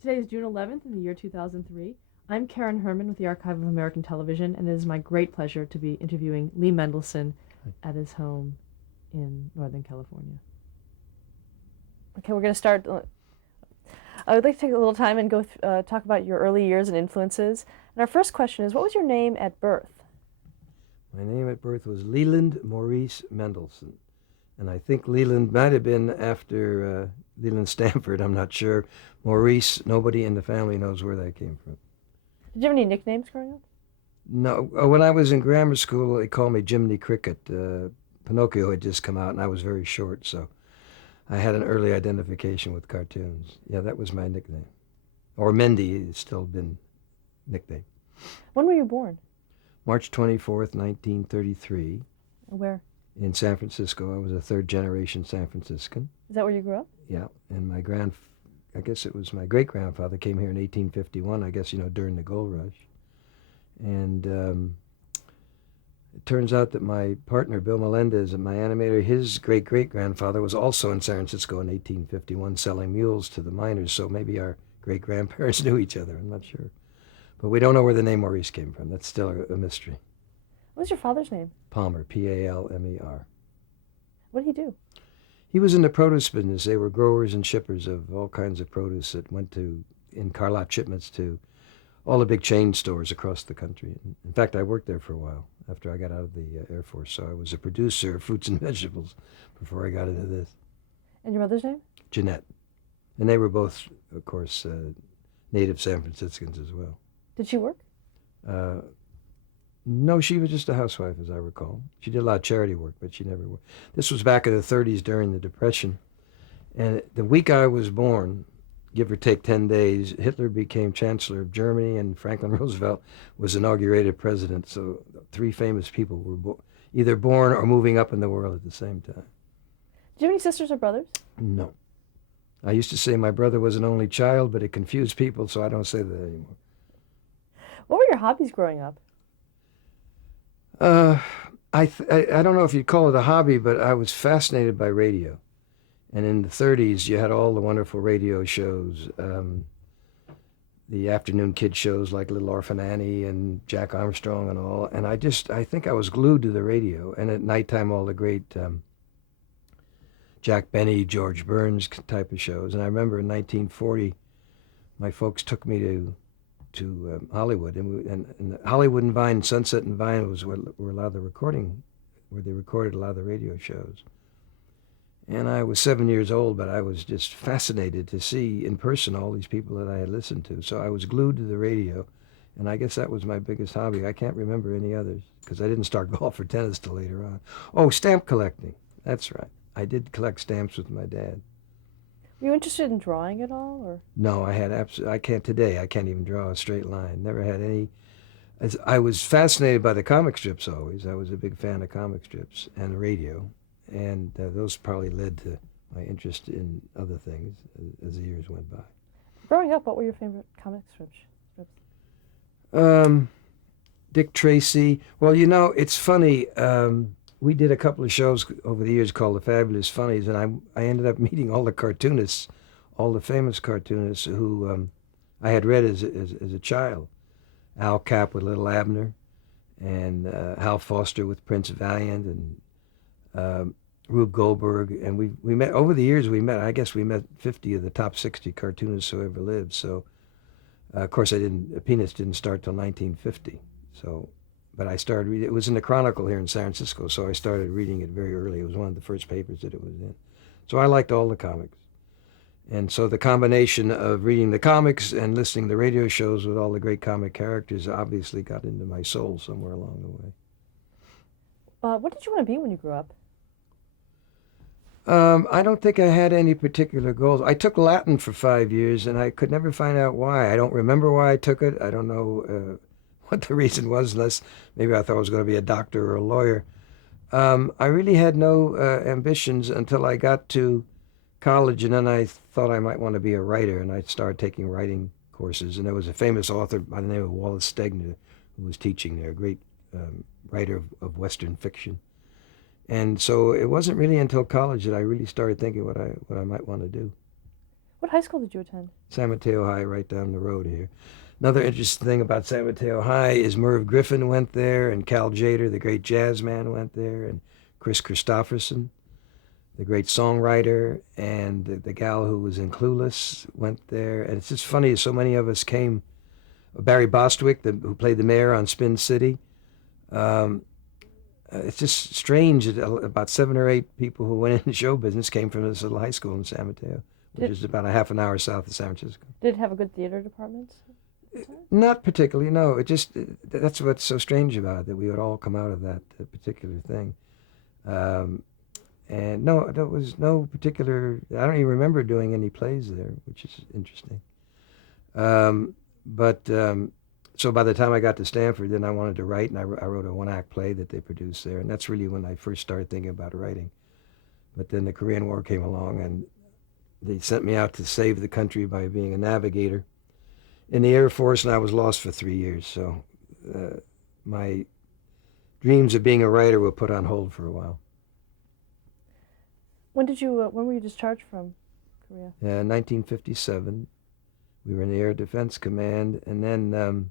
Today is June 11th in the year 2003. I'm Karen Herman with the Archive of American Television, and it is my great pleasure to be interviewing Lee Mendelson at his home in Northern California. Okay, we're going to start. I would like to take a little time and talk about your early years and influences. And our first question is, what was your name at birth? My name at birth was Leland Maurice Mendelson. And I think Leland might have been after Leland Stanford, I'm not sure. Maurice, nobody in the family knows where that came from. Did you have any nicknames growing up? No, when I was in grammar school, they called me Jiminy Cricket. Pinocchio had just come out, and I was very short, so I had an early identification with cartoons. Yeah, that was my nickname. Or Mendy has still been nickname. When were you born? March 24th, 1933. Where? In San Francisco. I was a third-generation San Franciscan. Is that where you grew up? Yeah, and I guess it was my great-grandfather came here in 1851, I guess, during the gold rush. And it turns out that my partner, Bill Melendez, and my animator, his great-great-grandfather was also in San Francisco in 1851 selling mules to the miners, so maybe our great-grandparents knew each other, I'm not sure. But we don't know where the name Maurice came from. That's still a mystery. What was your father's name? Palmer, Palmer. What did he do? He was in the produce business. They were growers and shippers of all kinds of produce that went in car lot shipments to all the big chain stores across the country. In fact, I worked there for a while after I got out of the Air Force, so I was a producer of fruits and vegetables before I got into this. And your mother's name? Jeanette. And they were both, of course, native San Franciscans as well. Did she work? No, she was just a housewife, as I recall. She did a lot of charity work, but she never worked. This was back in the 30s during the Depression. And the week I was born, give or take 10 days, Hitler became Chancellor of Germany and Franklin Roosevelt was inaugurated president. So three famous people were either born or moving up in the world at the same time. Did you have any sisters or brothers? No. I used to say my brother was an only child, but it confused people, so I don't say that anymore. What were your hobbies growing up? I don't know if you'd call it a hobby, but I was fascinated by radio. And in the 30s, you had all the wonderful radio shows, the afternoon kid shows like Little Orphan Annie and Jack Armstrong and all. And I think I was glued to the radio. And at nighttime, all the great Jack Benny, George Burns type of shows. And I remember in 1940, my folks took me to Hollywood, and the Hollywood and Vine, Sunset and Vine was where a lot of the recording, where they recorded a lot of the radio shows. And I was 7 years old, but I was just fascinated to see in person all these people that I had listened to. So I was glued to the radio, and I guess that was my biggest hobby. I can't remember any others because I didn't start golf or tennis till later on. Oh, stamp collecting. That's right. I did collect stamps with my dad. Were you interested in drawing at all, or? No, I can't even draw a straight line. Never had any. I was fascinated by the comic strips always. I was a big fan of comic strips and radio, and those probably led to my interest in other things as the years went by. Growing up, what were your favorite comic strips? Dick Tracy. Well, it's funny. We did a couple of shows over the years called The Fabulous Funnies, and I ended up meeting all the cartoonists, all the famous cartoonists who I had read as a child. Al Cap with Little Abner, and Hal Foster with Prince Valiant, and Rube Goldberg. And we met, over the years I guess we met 50 of the top 60 cartoonists who ever lived. So, of course, Peanuts didn't start till 1950. So. But I started reading. It was in the Chronicle here in San Francisco, so I started reading it very early. It was one of the first papers that it was in. So I liked all the comics. And so the combination of reading the comics and listening to radio shows with all the great comic characters obviously got into my soul somewhere along the way. What did you want to be when you grew up? I don't think I had any particular goals. I took Latin for 5 years, and I could never find out why. I don't remember why I took it. I don't know what the reason was, unless maybe I thought I was going to be a doctor or a lawyer. I really had no ambitions until I got to college, and then I thought I might want to be a writer, and I started taking writing courses. And there was a famous author by the name of Wallace Stegner who was teaching there, a great writer of Western fiction. And so it wasn't really until college that I really started thinking what I might want to do. What high school did you attend? San Mateo High, right down the road here. Another interesting thing about San Mateo High is Merv Griffin went there, and Cal Tjader, the great jazz man, went there, and Chris Christopherson, the great songwriter, and the gal who was in Clueless went there. And it's just funny, so many of us came. Barry Bostwick, who played the mayor on Spin City. Um, it's just strange that about 7 or 8 people who went into show business came from this little high school in San Mateo, which is about a half an hour south of San Francisco. Did it have a good theater department? Not particularly, no. That's what's so strange about it, that we would all come out of that particular thing. And no, there was no particular, I don't even remember doing any plays there, which is interesting. So by the time I got to Stanford, then I wanted to write, and I wrote a one-act play that they produced there, and that's really when I first started thinking about writing. But then the Korean War came along, and they sent me out to save the country by being a navigator in the Air Force, and I was lost for 3 years. So my dreams of being a writer were put on hold for a while. When were you discharged from Korea? 1957. We were in the Air Defense Command, and then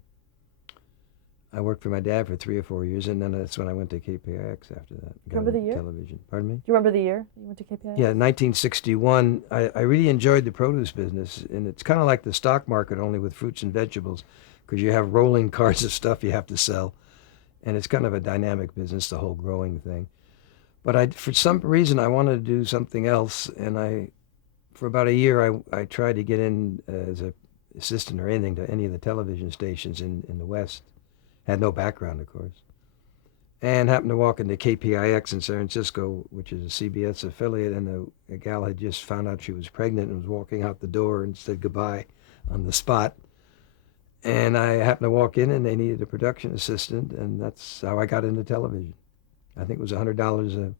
I worked for my dad for 3 or 4 years, and then that's when I went to KPIX after that. Remember the year? Television. Pardon me? Do you remember the year you went to KPIX? Yeah, 1961. I really enjoyed the produce business, and it's kind of like the stock market, only with fruits and vegetables, because you have rolling carts of stuff you have to sell, and it's kind of a dynamic business, the whole growing thing. But for some reason, I wanted to do something else, and for about a year, I tried to get in as an assistant or anything to any of the television stations in the West. Had no background, of course. And happened to walk into KPIX in San Francisco, which is a CBS affiliate, and a gal had just found out she was pregnant and was walking out the door and said goodbye on the spot. And I happened to walk in, and they needed a production assistant, and that's how I got into television. I think it was $100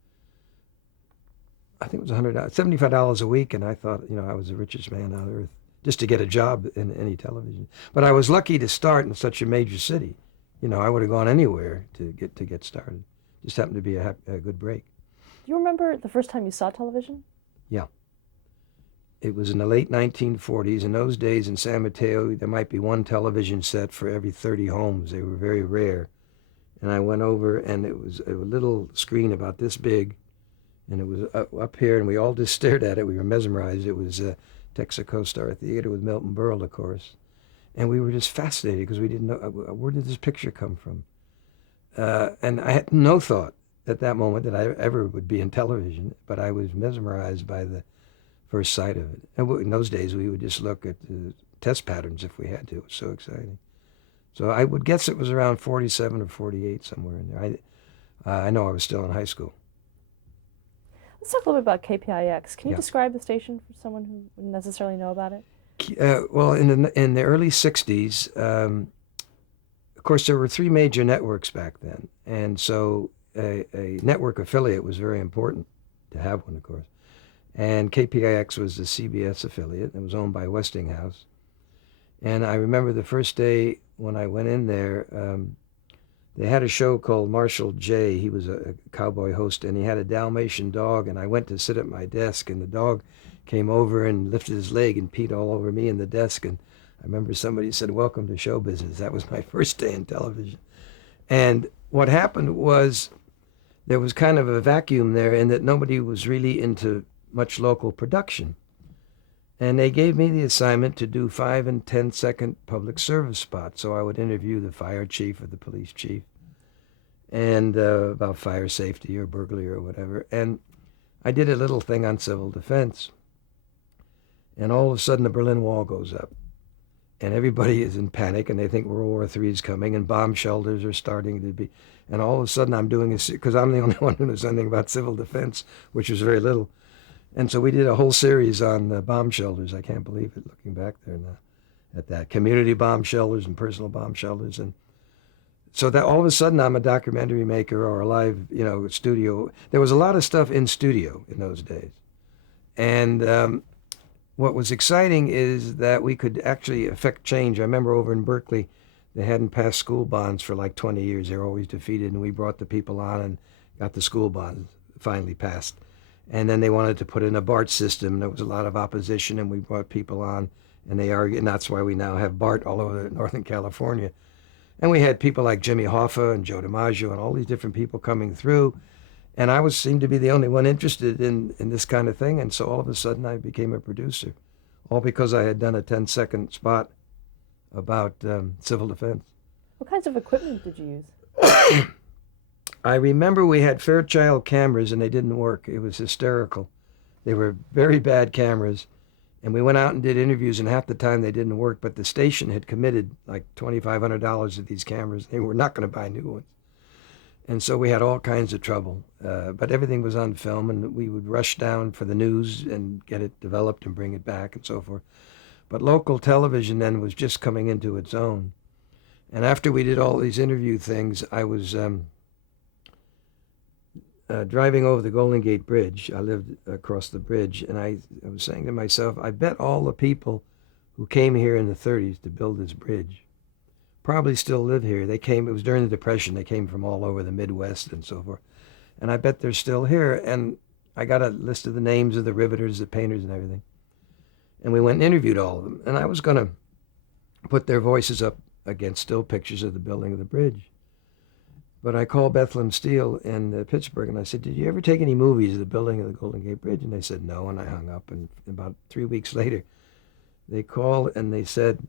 $75 a week, and I thought, I was the richest man on earth just to get a job in any television. But I was lucky to start in such a major city. I would have gone anywhere to get started. Just happened to be a good break. Do you remember the first time you saw television? Yeah. It was in the late 1940s. In those days in San Mateo, there might be one television set for every 30 homes. They were very rare. And I went over, and it was a little screen about this big, and it was up here, and we all just stared at it. We were mesmerized. It was Texaco Star Theater with Milton Berle, of course. And we were just fascinated because we didn't know, where did this picture come from? And I had no thought at that moment that I ever would be in television, but I was mesmerized by the first sight of it. And in those days, we would just look at the test patterns if we had to. It was so exciting. So I would guess it was around 47 or 48, somewhere in there. I know I was still in high school. Let's talk a little bit about KPIX. Can you Yeah. describe the station for someone who wouldn't necessarily know about it? Well, in the early 60s, of course, there were 3 major networks back then. And so a network affiliate was very important to have one, of course. And KPIX was the CBS affiliate. It was owned by Westinghouse. And I remember the first day when I went in there, they had a show called Marshall J. He was a cowboy host, and he had a Dalmatian dog, and I went to sit at my desk, and the dog came over and lifted his leg and peed all over me and the desk. And I remember somebody said, "Welcome to show business." That was my first day in television. And what happened was there was kind of a vacuum there in that nobody was really into much local production. And they gave me the assignment to do 5 and 10-second public service spots. So I would interview the fire chief or the police chief and about fire safety or burglary or whatever. And I did a little thing on civil defense. And all of a sudden the Berlin Wall goes up. And everybody is in panic, and they think World War III is coming, and bomb shelters are starting to be. And all of a sudden I'm doing because I'm the only one who knows anything about civil defense, which was very little. And so we did a whole series on bomb shelters. I can't believe it, looking back there now, at that. Community bomb shelters and personal bomb shelters. And so that all of a sudden I'm a documentary maker or a live, studio. There was a lot of stuff in studio in those days. And what was exciting is that we could actually affect change. I remember over in Berkeley, they hadn't passed school bonds for like 20 years. They were always defeated, and we brought the people on and got the school bonds finally passed. And then they wanted to put in a BART system, and there was a lot of opposition, and we brought people on, and they argued, and that's why we now have BART all over Northern California. And we had people like Jimmy Hoffa and Joe DiMaggio and all these different people coming through. And I seemed to be the only one interested in this kind of thing. And so all of a sudden I became a producer, all because I had done a 10-second spot about civil defense. What kinds of equipment did you use? I remember we had Fairchild cameras and they didn't work. It was hysterical. They were very bad cameras. And we went out and did interviews, and half the time they didn't work. But the station had committed like $2,500 of these cameras. They were not going to buy new ones. And so we had all kinds of trouble. But everything was on film, and we would rush down for the news and get it developed and bring it back and so forth. But local television then was just coming into its own. And after we did all these interview things, I was driving over the Golden Gate Bridge. I lived across the bridge, and I was saying to myself, I bet all the people who came here in the 30s to build this bridge probably still live here. They came, it was during the Depression, they came from all over the Midwest and so forth. And I bet they're still here. And I got a list of the names of the riveters, the painters, and everything. And we went and interviewed all of them. And I was going to put their voices up against still pictures of the building of the bridge. But I called Bethlehem Steel in Pittsburgh, and I said, did you ever take any movies of the building of the Golden Gate Bridge? And they said, no, and I hung up. And about 3 weeks later, they called and they said,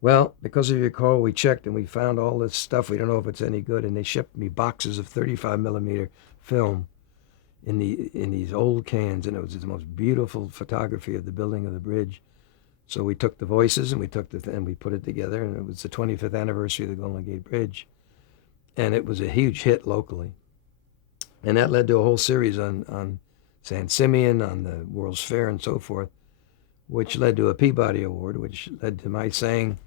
well, because of your call, we checked and we found all this stuff. We don't know if it's any good. And they shipped me boxes of 35 millimeter film in these old cans, and it was the most beautiful photography of the building of the bridge. So we took the voices and we put it together, and it was the 25th anniversary of the Golden Gate Bridge. And it was a huge hit locally. And that led to a whole series on San Simeon, on the World's Fair and so forth, which led to a Peabody Award, which led to my saying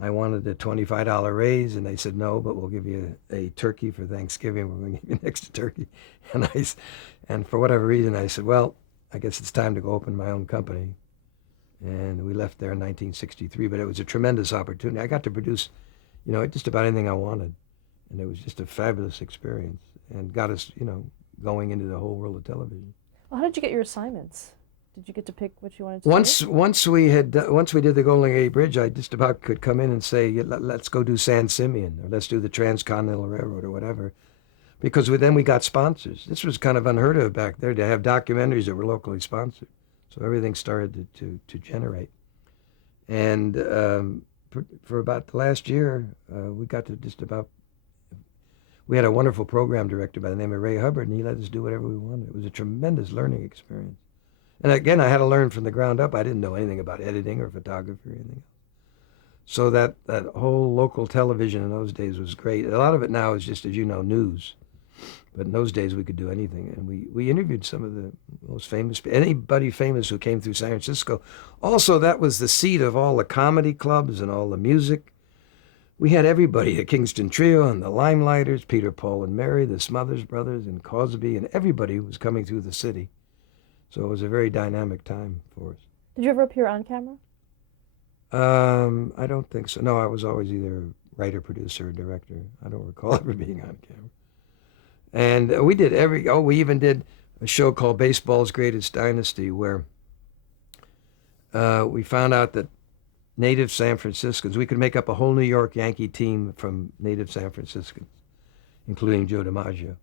I wanted a $25 raise, and they said, no, but we'll give you a turkey for Thanksgiving. We're going to give you an extra turkey. And for whatever reason, I said, well, I guess it's time to go open my own company. And we left there in 1963, but it was a tremendous opportunity. I got to produce, just about anything I wanted. And it was just a fabulous experience and got us, going into the whole world of television. Well, how did you get your assignments? Did you get to pick what you wanted to do? Once we did the Golden Gate Bridge, I just about could come in and say, let's go do San Simeon, or let's do the Transcontinental Railroad, or whatever, because then we got sponsors. This was kind of unheard of back there to have documentaries that were locally sponsored. So everything started to generate, and for about the last year, we got to just about. We had a wonderful program director by the name of Ray Hubbard, and he let us do whatever we wanted. It was a tremendous learning experience. And again, I had to learn from the ground up. I didn't know anything about editing or photography or anything else. So that whole local television in those days was great. A lot of it now is just, as you know, news. But in those days, we could do anything. And we interviewed some of the most famous, anybody famous who came through San Francisco. Also, that was the seat of all the comedy clubs and all the music. We had everybody, the Kingston Trio and the Limelighters, Peter, Paul, and Mary, the Smothers Brothers, and Cosby, and everybody was coming through the city. So it was a very dynamic time for us. Did you ever appear on camera? I don't think so. No, I was always either writer, producer, or director. I don't recall ever being on camera. And we did we even did a show called Baseball's Greatest Dynasty, where we found out that native San Franciscans, we could make up a whole New York Yankee team from native San Franciscans, including Joe DiMaggio.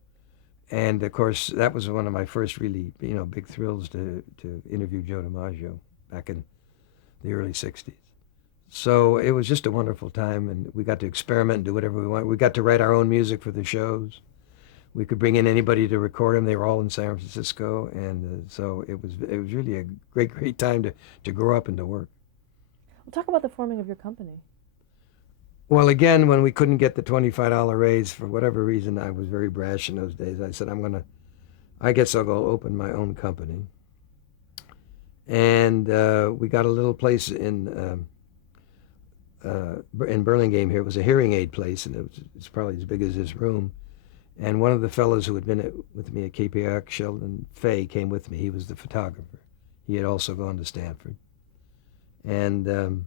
And of course, that was one of my first really, big thrills to interview Joe DiMaggio back in the early 60s. So it was just a wonderful time, and we got to experiment and do whatever we wanted. We got to write our own music for the shows. We could bring in anybody to record them. They were all in San Francisco, and so it was really a great time to grow up and to work. Well, talk about the forming of your company. Well, again, when we couldn't get the $25 raise for whatever reason, I was very brash in those days. I said, I guess I'll go open my own company. And we got a little place in Burlingame here. It was a hearing aid place, and it's probably as big as this room. And one of the fellows who had been with me at KPIX, Sheldon Fay, came with me. He was the photographer. He had also gone to Stanford. And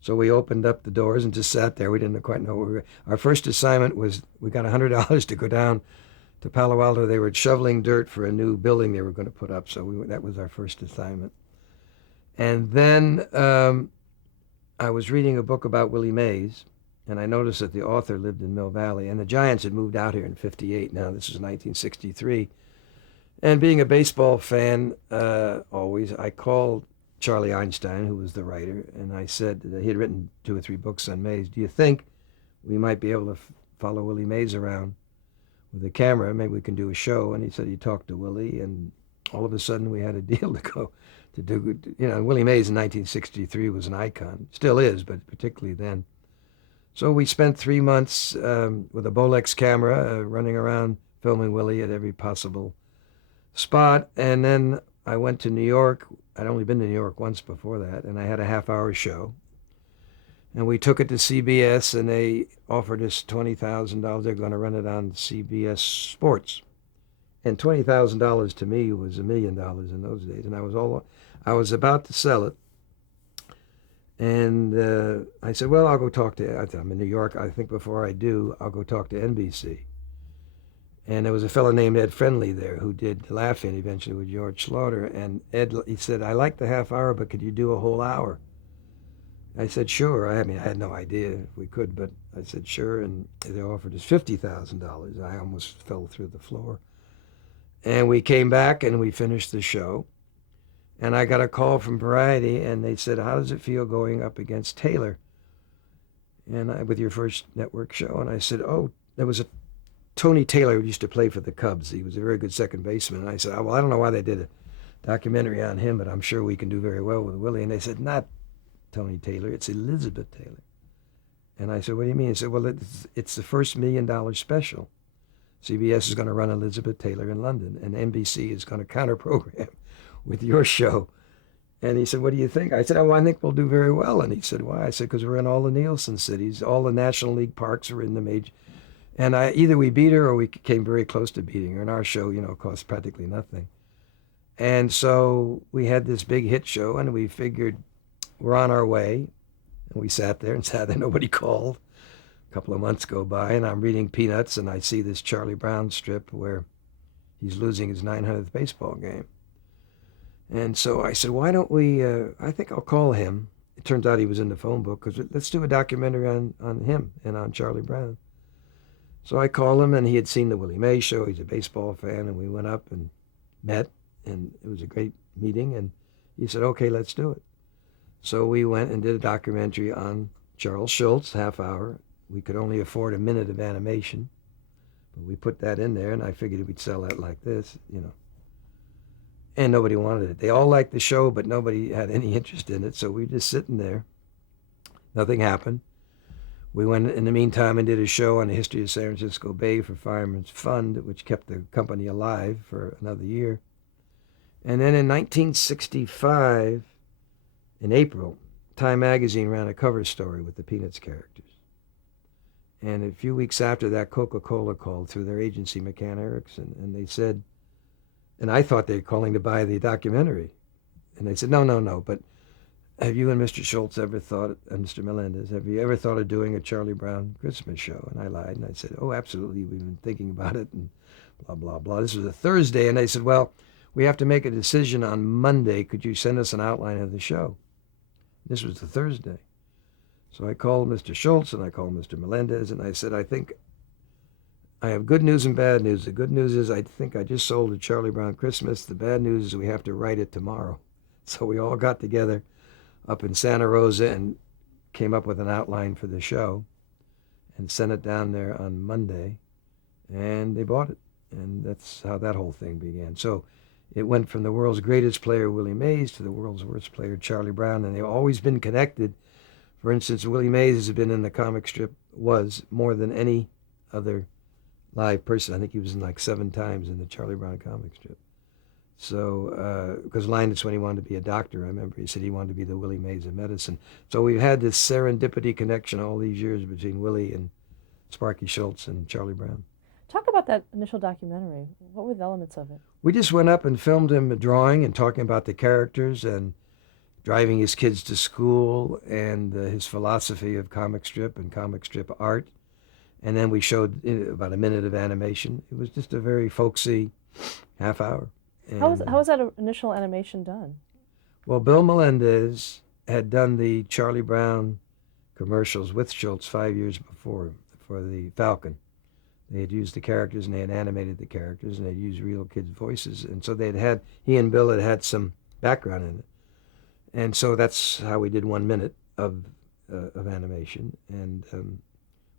so we opened up the doors and just sat there. We didn't quite know where we were. Our first assignment was we got $100 to go down to Palo Alto. They were shoveling dirt for a new building they were going to put up, so that was our first assignment. And then I was reading a book about Willie Mays, and I noticed that the author lived in Mill Valley, and the Giants had moved out here in '58. Now, this is 1963. And being a baseball fan, always, I called Charlie Einstein, who was the writer, and I said that he had written 2 or 3 books on Mays. Do you think we might be able to follow Willie Mays around with a camera? Maybe we can do a show. And he said he talked to Willie, and all of a sudden we had a deal to go to do. Willie Mays in 1963 was an icon, still is, but particularly then. So we spent 3 months with a Bolex camera running around filming Willie at every possible spot. And then I went to New York. I'd only been to New York once before that, and I had a half-hour show. And we took it to CBS, and they offered us $20,000. They're going to run it on CBS Sports. And $20,000 to me was $1 million in those days. And I was about to sell it. And I said, well, I'll go talk to, I'm in New York. I think before I do, I'll go talk to NBC. And there was a fellow named Ed Friendly there who did Laugh-In eventually with George Slaughter. And Ed, he said, I like the half hour, but could you do a whole hour? I said, sure. I had no idea if we could, but I said, sure. And they offered us $50,000. I almost fell through the floor. And we came back and we finished the show. And I got a call from Variety, and they said, how does it feel going up against Taylor with your first network show? And I said, oh, there was a Tony Taylor who used to play for the Cubs. He was a very good second baseman. And I said, well, I don't know why they did a documentary on him, but I'm sure we can do very well with Willie. And they said, not Tony Taylor, it's Elizabeth Taylor. And I said, what do you mean? He said, well, it's the first $1 million special. CBS is going to run Elizabeth Taylor in London, and NBC is going to counter-program with your show. And he said, what do you think? I said, oh, I think we'll do very well. And he said, why? I said, because we're in all the Nielsen cities. All the National League parks are in the major. And either we beat her or we came very close to beating her. And our show, cost practically nothing. And so we had this big hit show, and we figured we're on our way. And we sat there. Nobody called. A couple of months go by, and I'm reading Peanuts, and I see this Charlie Brown strip where he's losing his 900th baseball game. And so I said, why don't we, I think I'll call him. It turns out he was in the phone book, because let's do a documentary on him and on Charlie Brown. So I called him, and he had seen the Willie Mays show. He's a baseball fan, and we went up and met, and it was a great meeting. And he said, okay, let's do it. So we went and did a documentary on Charles Schultz, half hour. We could only afford a minute of animation, but we put that in there, and I figured we'd sell that like this, And nobody wanted it. They all liked the show, but nobody had any interest in it. So we were just sitting there. Nothing happened. We went in the meantime and did a show on the history of San Francisco Bay for Fireman's Fund, which kept the company alive for another year. And then in 1965, in April, Time Magazine ran a cover story with the Peanuts characters. And a few weeks after that, Coca-Cola called through their agency, McCann Erickson, and they said, and I thought they were calling to buy the documentary. And they said, no, but have you and Mr. Schultz ever thought, and Mr. Melendez, have you ever thought of doing a Charlie Brown Christmas show? And I lied, and I said, oh, absolutely, we've been thinking about it, and blah, blah, blah. This was a Thursday, and they said, well, we have to make a decision on Monday. Could you send us an outline of the show? This was the Thursday. So I called Mr. Schultz, and I called Mr. Melendez, and I said, I think I have good news and bad news. The good news is I think I just sold a Charlie Brown Christmas. The bad news is we have to write it tomorrow. So we all got together up in Santa Rosa and came up with an outline for the show and sent it down there on Monday, and they bought it. And that's how that whole thing began. So it went from the world's greatest player, Willie Mays, to the world's worst player, Charlie Brown, and they've always been connected. For instance, Willie Mays has been in the comic strip, was more than any other live person. I think he was in like 7 times in the Charlie Brown comic strip. So, because Linus, when he wanted to be a doctor, I remember he said he wanted to be the Willie Mays of medicine. So we've had this serendipity connection all these years between Willie and Sparky Schultz and Charlie Brown. Talk about that initial documentary. What were the elements of it? We just went up and filmed him drawing and talking about the characters and driving his kids to school and his philosophy of comic strip and comic strip art. And then we showed about a minute of animation. It was just a very folksy half hour. And How was that initial animation done? well, Bill Melendez had done the Charlie Brown commercials with Schultz 5 years before for the Falcon. They had used the characters and they had animated the characters and they'd used real kids' voices. And so he and Bill had some background in it. And so that's how we did 1 minute of animation. And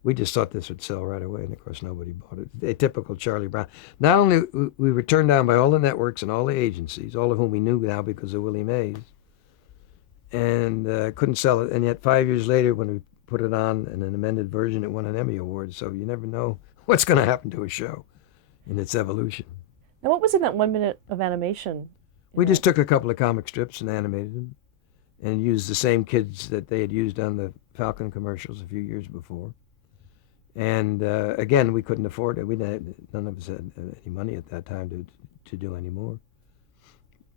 we just thought this would sell right away. And of course, nobody bought it. A typical Charlie Brown. Not only we were turned down by all the networks and all the agencies, all of whom we knew now because of Willie Mays, and couldn't sell it. And yet 5 years later, when we put it on in an amended version, it won an Emmy Award. So you never know what's going to happen to a show in its evolution. And what was in that 1 minute of animation? We just took a couple of comic strips and animated them and used the same kids that they had used on the Falcon commercials a few years before. And again, we couldn't afford it. None of us had any money at that time to do any more.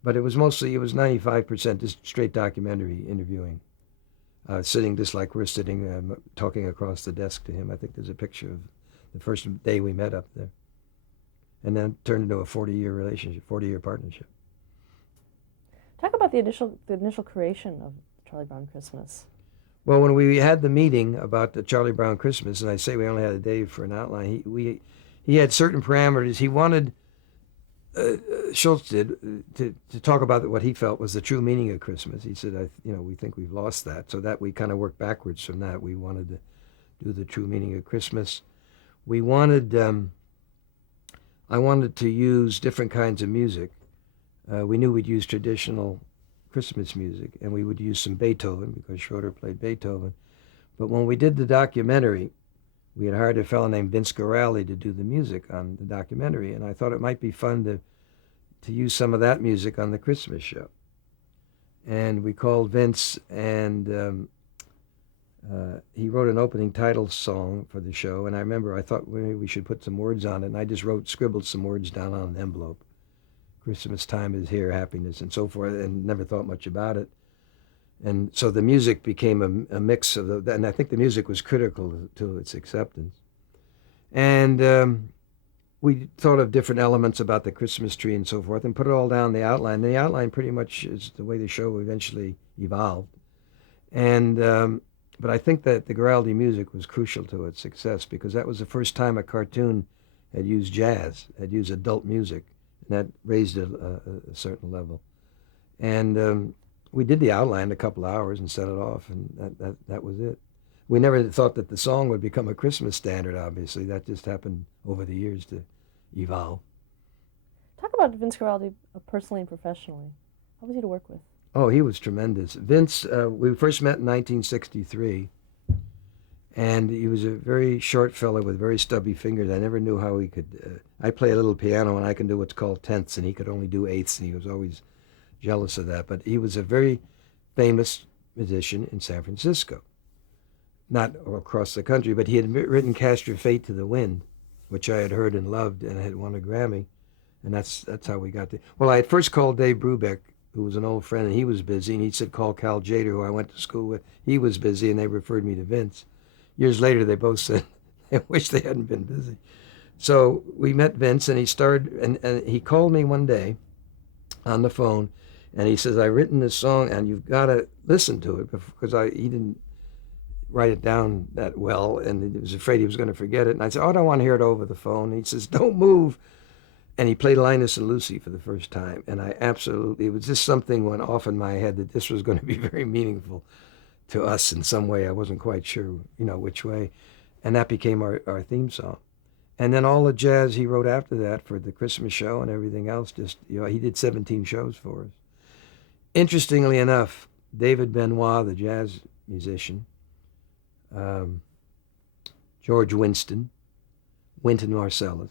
But it was 95% just straight documentary interviewing, sitting just like we're sitting, talking across the desk to him. I think there's a picture of the first day we met up there. And then turned into a 40-year relationship, 40-year partnership. Talk about the initial creation of Charlie Brown Christmas. Well, when we had the meeting about the Charlie Brown Christmas, and I say we only had a day for an outline, he had certain parameters. He wanted, Schultz did, to talk about what he felt was the true meaning of Christmas. He said, we think we've lost that. So that we kind of worked backwards from that. We wanted to do the true meaning of Christmas. We wanted, I wanted to use different kinds of music. We knew we'd use traditional Christmas music, and we would use some Beethoven because Schroeder played Beethoven. But when we did the documentary, we had hired a fellow named Vince Guaraldi to do the music on the documentary, and I thought it might be fun to use some of that music on the Christmas show. And we called Vince, and he wrote an opening title song for the show, and I thought maybe we should put some words on it, and I just scribbled some words down on an envelope. Christmas time is here, happiness, and so forth, and never thought much about it. And so the music became a mix of and I think the music was critical to its acceptance. And we thought of different elements about the Christmas tree and so forth and put it all down in the outline. And the outline pretty much is the way the show eventually evolved. And but I think that the Guaraldi music was crucial to its success because that was the first time a cartoon had used jazz, had used adult music. That raised it a certain level. And we did the outline in a couple hours and set it off, and that was it. We never thought that the song would become a Christmas standard, obviously. That just happened over the years to evolve. Talk about Vince Guaraldi personally and professionally. How was he to work with? Oh, he was tremendous. Vince, we first met in 1963, and he was a very short fellow with very stubby fingers. I never knew how he could... I play a little piano, and I can do what's called tenths, and he could only do eighths, and he was always jealous of that. But he was a very famous musician in San Francisco. Not across the country, but he had written Cast Your Fate to the Wind, which I had heard and loved, and had won a Grammy. And that's how we got there. Well, I had first called Dave Brubeck, who was an old friend, and he was busy, and he said, call Cal Jader, who I went to school with. He was busy, and they referred me to Vince. Years later, they both said they wish they hadn't been busy. So we met Vince, and he started, and he called me one day on the phone, and he says, I've written this song, and you've got to listen to it, because he didn't write it down that well, and he was afraid he was going to forget it. And I said, I don't want to hear it over the phone. And he says, don't move. And he played Linus and Lucy for the first time, and it was just something went off in my head that this was going to be very meaningful to us in some way. I wasn't quite sure, which way. And that became our theme song. And then all the jazz he wrote after that for the Christmas show and everything else, he did 17 shows for us. Interestingly enough, David Benoit, the jazz musician, George Winston, Wynton Marsalis,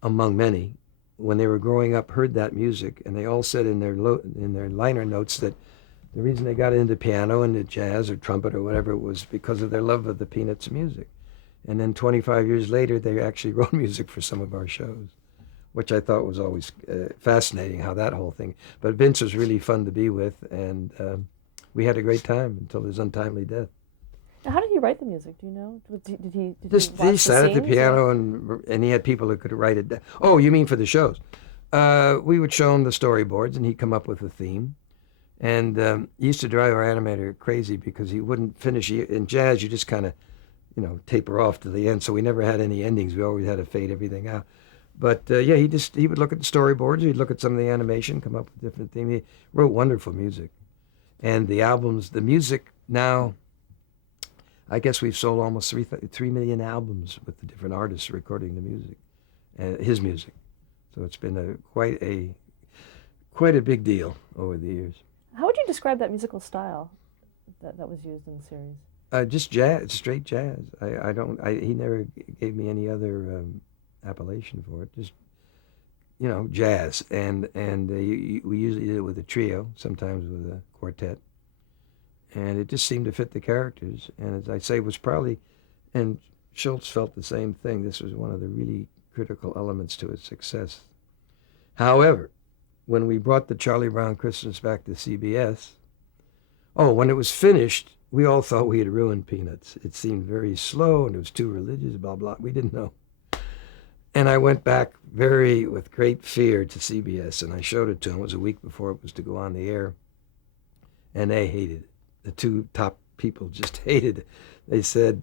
among many, when they were growing up, heard that music, and they all said in their liner notes that the reason they got into piano and the jazz or trumpet or whatever it was because of their love of the Peanuts music. And then 25 years later, they actually wrote music for some of our shows, which I thought was always fascinating, how that whole thing. But Vince was really fun to be with, and we had a great time until his untimely death. Now, how did he write the music? Do you know? Did he Just watch he the sat at the scenes? piano and he had people who could write it down. Oh, you mean for the shows? We would show him the storyboards and he'd come up with a theme. And he used to drive our animator crazy because he wouldn't finish. In jazz, you just kind of, taper off to the end. So we never had any endings. We always had to fade everything out. But yeah, he would look at the storyboards. He'd look at some of the animation, come up with different themes. He wrote wonderful music. And the albums, the music now, I guess we've sold almost 3 million albums with the different artists recording the music, his music. So it's been quite a big deal over the years. How would you describe that musical style that was used in the series? Just jazz, straight jazz. He never gave me any other appellation for it. Just jazz, and we usually did it with a trio, sometimes with a quartet, and it just seemed to fit the characters. And as I say, was probably, and Schultz felt the same thing. This was one of the really critical elements to its success. However, when we brought the Charlie Brown Christmas back to CBS, when it was finished, we all thought we had ruined Peanuts. It seemed very slow and it was too religious, blah, blah. We didn't know. And I went back with great fear to CBS and I showed it to them. It was a week before it was to go on the air. And they hated it. The two top people just hated it. They said,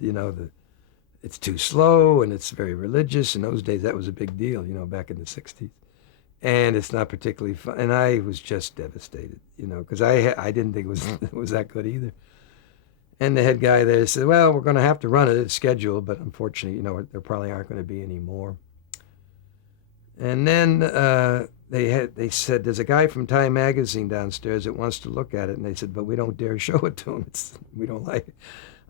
it's too slow and it's very religious. In those days, that was a big deal, back in the 60s. And it's not particularly fun. And I was just devastated, because I didn't think it was that good either. And the head guy there said, well, we're going to have to run it. It's scheduled, but unfortunately, there probably aren't going to be any more. And then they said, there's a guy from Time Magazine downstairs that wants to look at it. And they said, but we don't dare show it to him. We don't like it.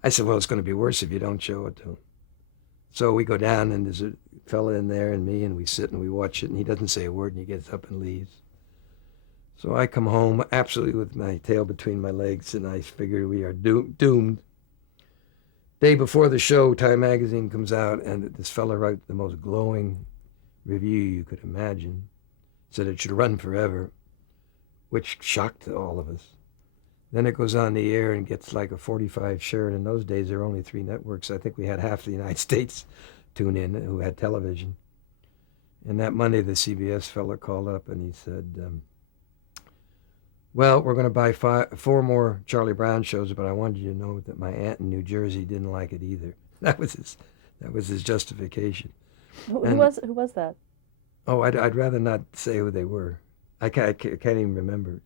I said, well, it's going to be worse if you don't show it to him. So we go down, and there's a fella in there and me, and we sit and we watch it, and he doesn't say a word, and he gets up and leaves. So I come home absolutely with my tail between my legs, and I figure we are doomed. Day before the show, Time Magazine comes out, and this fella wrote the most glowing review you could imagine. Said it should run forever, which shocked all of us. Then it goes on the air and gets like a 45 share, and in those days there were only 3 networks. I think we had half the United States tune in who had television. And that Monday, the CBS fella called up and he said, well, we're going to buy 4 more Charlie Brown shows, but I wanted you to know that my aunt in New Jersey didn't like it either. That was his justification. Who was that? Oh, I'd rather not say who they were. I can't even remember.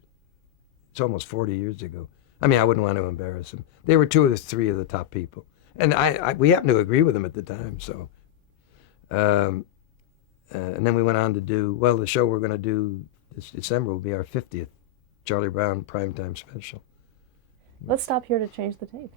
It's almost 40 years ago. I mean, I wouldn't want to embarrass them. They were 2 or 3 of the top people. And we happened to agree with them at the time. So, and then we went on to do, the show we're going to do this December will be our 50th Charlie Brown primetime special. Let's stop here to change the tape.